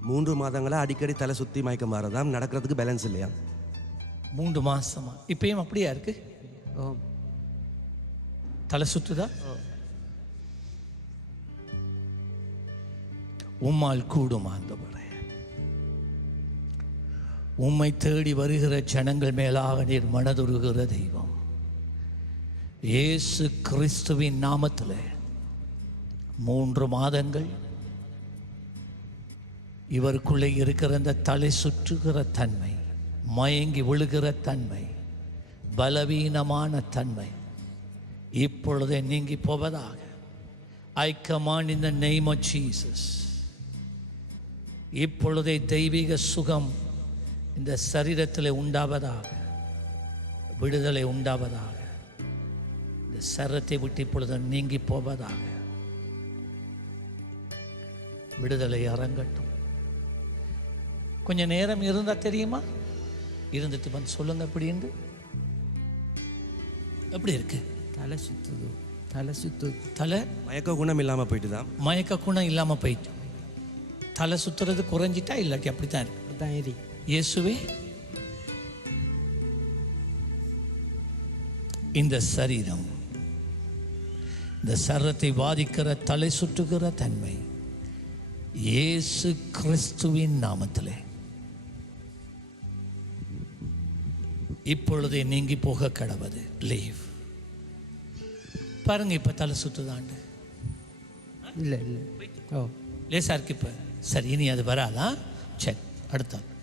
மூன்று மாதங்களா அடிக்கடி தலை சுற்றி மயக்கம் மாறதாம் நடக்கிறதுக்கு பேலன்ஸ் இல்லையா? மூன்று மாசமா? இப்பயும் அப்படியா இருக்கு? ஓ. தலை சுத்துதா? உம்மால் கூடும் ஆண்டவரே. உம்மை தேடி வருகிற ஜனங்கள் மேலாக நீர் மனதுருகிற தெய்வம். இயேசு கிறிஸ்துவின் நாமத்தில் மூன்று மாதங்கள் இவருக்குள்ளே இருக்கிற அந்த தலை சுற்றுகிற தன்மை மயங்கி விழுகிற தன்மை பலவீனமான தன்மை இப்பொழுதே நீங்கி போவதாக. I command in the name of இப்பொழுதே தெய்வீக சுகம் இந்த சரீரத்தில் உண்டாவதாக விடுதலை உண்டாவதாக. இந்த சரத்தை விட்டு இப்பொழுது நீங்கி போவதாக. விடுதலை அறங்கட்டும். கொஞ்சம் நேரம் இருந்தா தெரியுமா? இருந்துட்டு வந்து சொல்லுங்க எப்படின்னு எப்படி இருக்கு? தலை சுத்துது தலை சுத்துது. தலை? மயக்க குணம் இல்லாமல் போயிட்டு தான் மயக்க குணம் இல்லாமல் போயிட்டு. தலை சுத்துறது குறைஞ்சிட்டா இல்லாட்டி அப்படி தான் இருக்கு. ஏறி இயேசுவே இந்த சரீரம் இந்த சரத்தை பாதிக்கிற தலை சுற்றுகிற தன்மை இயேசு கிறிஸ்துவின் நாமத்திலே. இப்பொழுதே நீங்கி போக கடவுது. லீவ் பாருங்க இப்ப தலை சுத்துதாண்டு. இல்லை இல்லை. ஓ லேசா இருக்கு இப்ப. சரி இனி அது வராதா? சரி அடுத்த ஆள்.